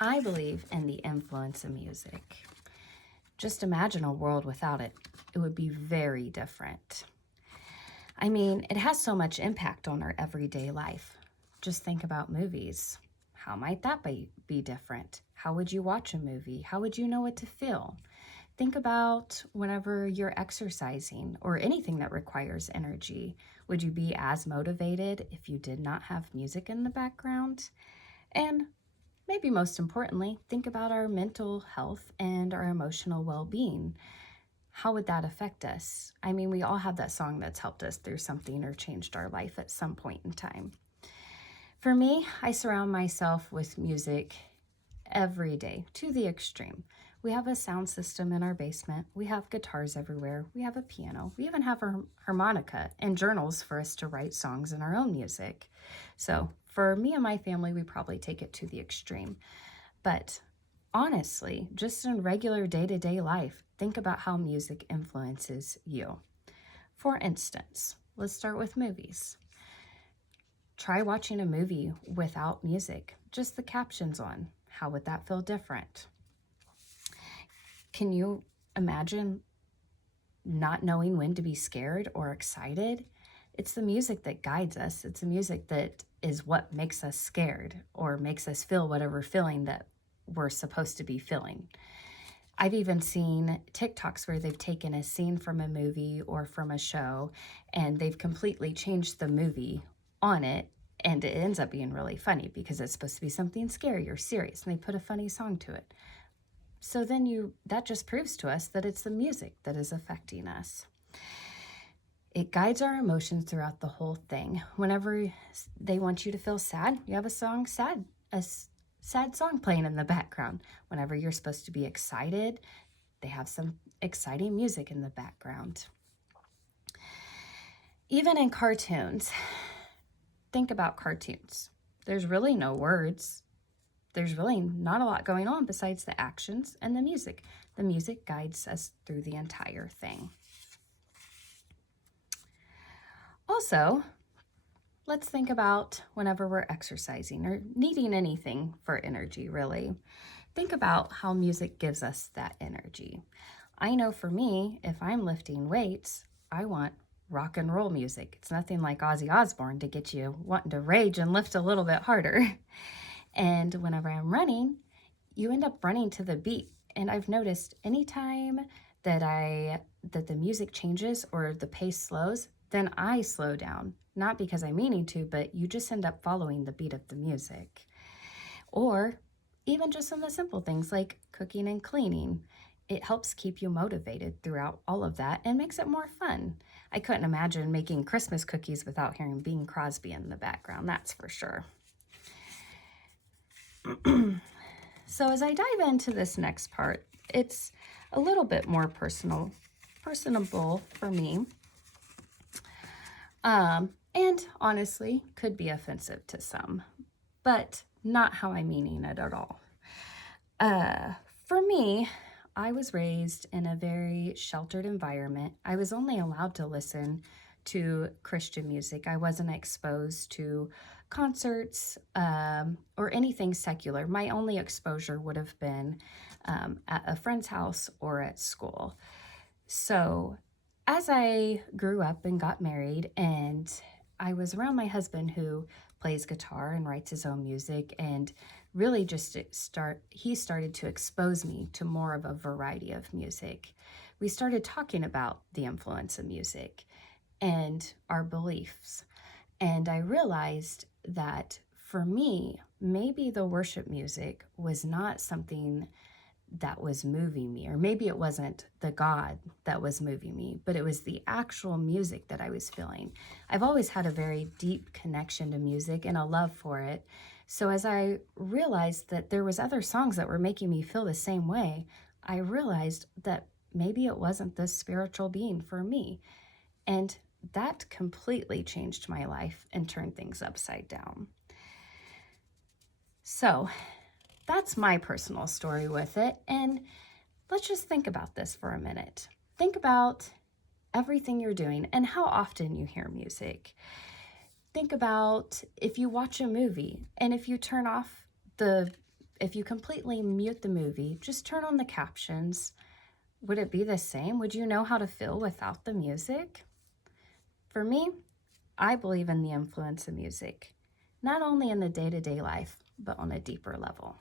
I believe in the influence of music. Just imagine a world without it. It would be very different. I mean, it has so much impact on our everyday life. Just think about movies. How might that be different? How would you watch a movie? How would you know what to feel? Think about whenever you're exercising or anything that requires energy. Would you be as motivated if you did not have music in the background? And maybe most importantly, think about our mental health and our emotional well being. How would that affect us? I mean, we all have that song that's helped us through something or changed our life at some point in time. For me, I surround myself with music every day to the extreme. We have a sound system in our basement. We have guitars everywhere. We have a piano. We even have a harmonica and journals for us to write songs in our own music. So, for me and my family, we probably take it to the extreme. But honestly, just in regular day to day life, think about how music influences you. For instance, let's start with movies. Try watching a movie without music, just the captions on. How would that feel different? Can you imagine not knowing when to be scared or excited? It's the music that guides us. It's the music that is what makes us scared or makes us feel whatever feeling that we're supposed to be feeling. I've even seen TikToks where they've taken a scene from a movie or from a show and they've completely changed the movie on it, and it ends up being really funny because it's supposed to be something scary or serious and they put a funny song to it. So then that just proves to us that it's the music that is affecting us. It guides our emotions throughout the whole thing. Whenever they want you to feel sad, you have a sad song playing in the background. Whenever you're supposed to be excited, they have some exciting music in the background. Even in cartoons, think about cartoons. There's really no words. There's really not a lot going on besides the actions and the music. The music guides us through the entire thing. Also, let's think about whenever we're exercising or needing anything for energy, really. Think about how music gives us that energy. I know for me, if I'm lifting weights, I want rock and roll music. It's nothing like Ozzy Osbourne to get you wanting to rage and lift a little bit harder. And whenever I'm running, you end up running to the beat. And I've noticed anytime that the music changes or the pace slows, then I slow down. Not because I'm meaning to, but you just end up following the beat of the music. Or even just some of the simple things like cooking and cleaning. It helps keep you motivated throughout all of that and makes it more fun. I couldn't imagine making Christmas cookies without hearing Bing Crosby in the background, that's for sure. So as I dive into this next part, it's a little bit more personable for me. And honestly, could be offensive to some, but not how I'm meaning it at all. For me, I was raised in a very sheltered environment. I was only allowed to listen to Christian music. I wasn't exposed to concerts or anything secular. My only exposure would have been at a friend's house or at school. So as I grew up and got married, and I was around my husband who plays guitar and writes his own music, and really he started to expose me to more of a variety of music. We started talking about the influence of music and our beliefs. And I realized that for me, maybe the worship music was not something that was moving me, or maybe it wasn't the God that was moving me, but it was the actual music that I was feeling. I've always had a very deep connection to music and a love for it. So as I realized that there was other songs that were making me feel the same way, I realized that maybe it wasn't this spiritual being for me. And that completely changed my life and turned things upside down. So that's my personal story with it. And let's just think about this for a minute. Think about everything you're doing and how often you hear music. Think about if you watch a movie and if you turn off the if you completely mute the movie, just turn on the captions, would it be the same? Would you know how to feel without the music? For me, I believe in the influence of music, not only in the day-to-day life, but on a deeper level.